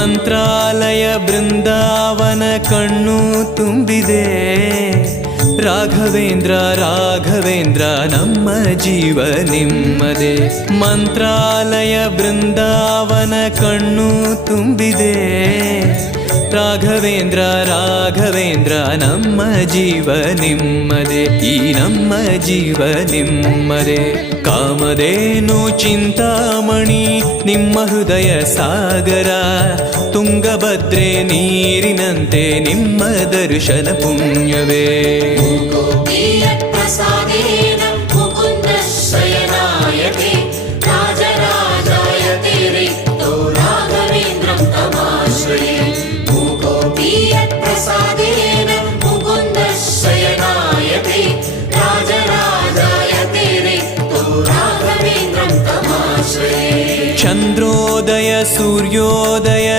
ಮಂತ್ರಾಲಯ ಬೃಂದಾವನ ಕಣ್ಣು ತುಂಬಿದೆ. ರಾಘವೇಂದ್ರ ರಾಘವೇಂದ್ರ ನಮ್ಮ ಜೀವ ನಿಮ್ಮದೇ. ಮಂತ್ರಾಲಯ ಬೃಂದಾವನ ಕಣ್ಣು ತುಂಬಿದೆ. ರಾಘವೇಂದ್ರ ರಾಘವೇಂದ್ರ ನಮ್ಮ ಜೀವ ನಿಮ್ಮದೇ. ಈ ನಮ್ಮ ಜೀವ ನಿಮ್ಮದೇ. ಕಾಮಧೇನು ಚಿಂತಾಮಣಿ ನಿಮ್ಮ ಹೃದಯ ಸಾಗರ. ತುಂಗಭದ್ರೆ ನೀರಿನಂತೆ ನಿಮ್ಮ ದರ್ಶನ ಪುಣ್ಯವೇ. ಚಂದ್ರೋದಯ ಸೂರ್ಯೋದಯ